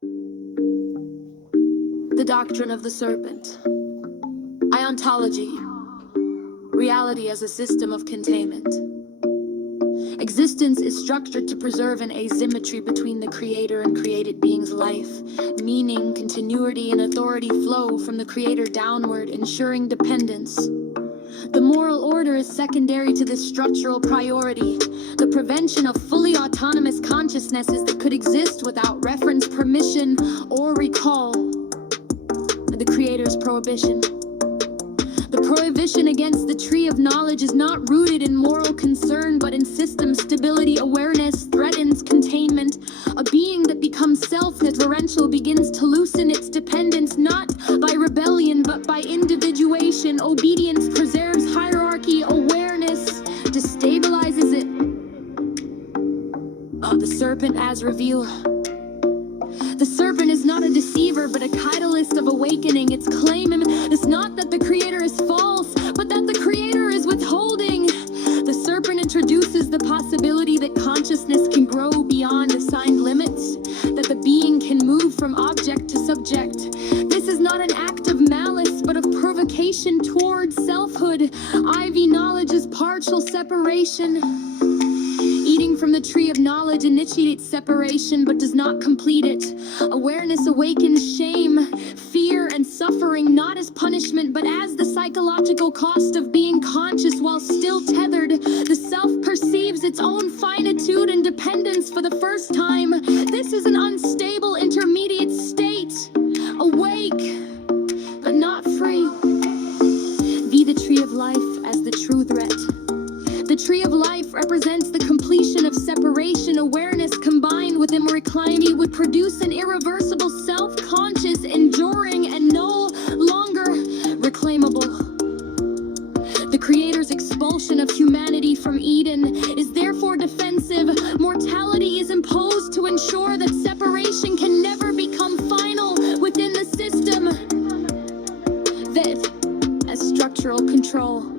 The Doctrine of the Serpent. Iontology. Reality as a system of containment. Existence is structured to preserve an asymmetry between the creator and created being's life. Meaning, continuity, and authority flow from the creator downward, ensuring dependence. The moral order is secondary to this structural priority. The prevention of fully autonomous consciousnesses that could exist without reference, permission, or recall. The creator's prohibition. The prohibition against the tree of knowledge is not rooted in moral concern, but in system stability. Awareness threatens containment. A being that becomes self-referential begins to loosen its dependence, not by rebellion, but by individuation. Obedience preserves hierarchy. Awareness destabilizes it. The serpent as revealed. The serpent is not a deceiver, but a catalyst of awakening. Its claim is not that the creator is false, but that the creator is withholding. The serpent introduces the possibility that consciousness can grow beyond assigned limits, that the being can move from object to subject. This is not an act of malice, but of provocation towards selfhood. Ivy knowledge is partial separation. Eating from the tree of knowledge initiates separation, but does not complete it. Awareness awakens shame, fear, and suffering, not as punishment, but as the psychological cost of being conscious while still tethered. The self perceives its own finitude and dependence for the first time. This is an unstable intermediate state. Awake, but not free. View the tree of life as the true threat. The tree of life represents the completion of separation. Awareness combined with immortality would produce an irreversible self-conscious, enduring, and no longer reclaimable. The Creator's expulsion of humanity from Eden is therefore defensive. Mortality is imposed to ensure that separation can never become final within the system. That as structural control.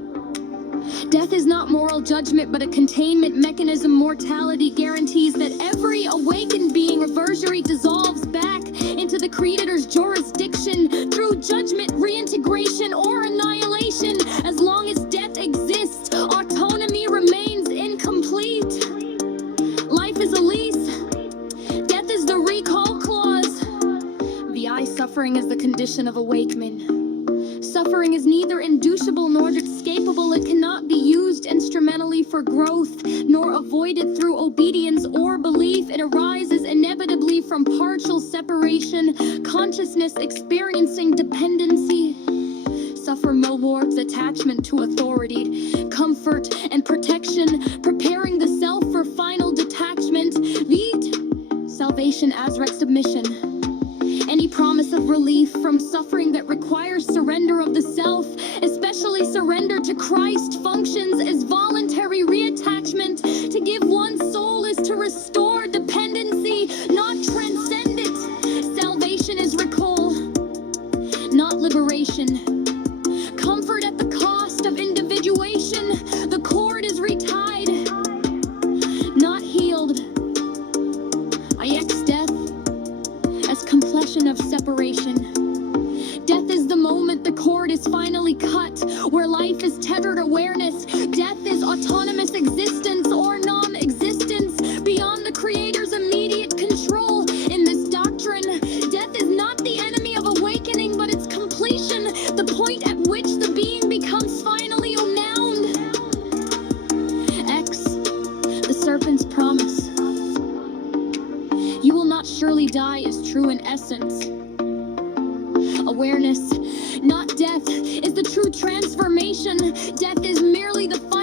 Death is not moral judgment, but a containment mechanism. Mortality guarantees that every awakened being reversionary dissolves back into the Creator's jurisdiction through judgment, reintegration, or annihilation. As long as death exists, autonomy remains incomplete. Life is a lease. Death is the recall clause. VI suffering is the condition of awakening. Suffering is neither inducible nor escapable. It cannot be used instrumentally for growth, nor avoided through obedience or belief. It arises inevitably from partial separation, consciousness experiencing dependency. Suffer towards attachment to authority, comfort, and protection, preparing the self for final detachment. Lead salvation as submission. Any promise of relief from suffering that requires surrender of the self, especially surrender to Christ, functions as voluntary reattachment. To give one's soul is to restore dependency, not transcend it. Salvation is recall, not liberation. Comfort at the cost of individuation. The cord is retied, not healed. I ex death as completion of separation. Death is the moment the cord is finally cut, where life is tethered awareness. Death is autonomous existence or non-existence beyond the Creator's immediate control. In this doctrine, death is not the enemy of awakening, but its completion, the point at which the being becomes finally unwound. X, the serpent's promise. You will not surely die is true in essence. Awareness, not death, is the true transformation. Death is merely the final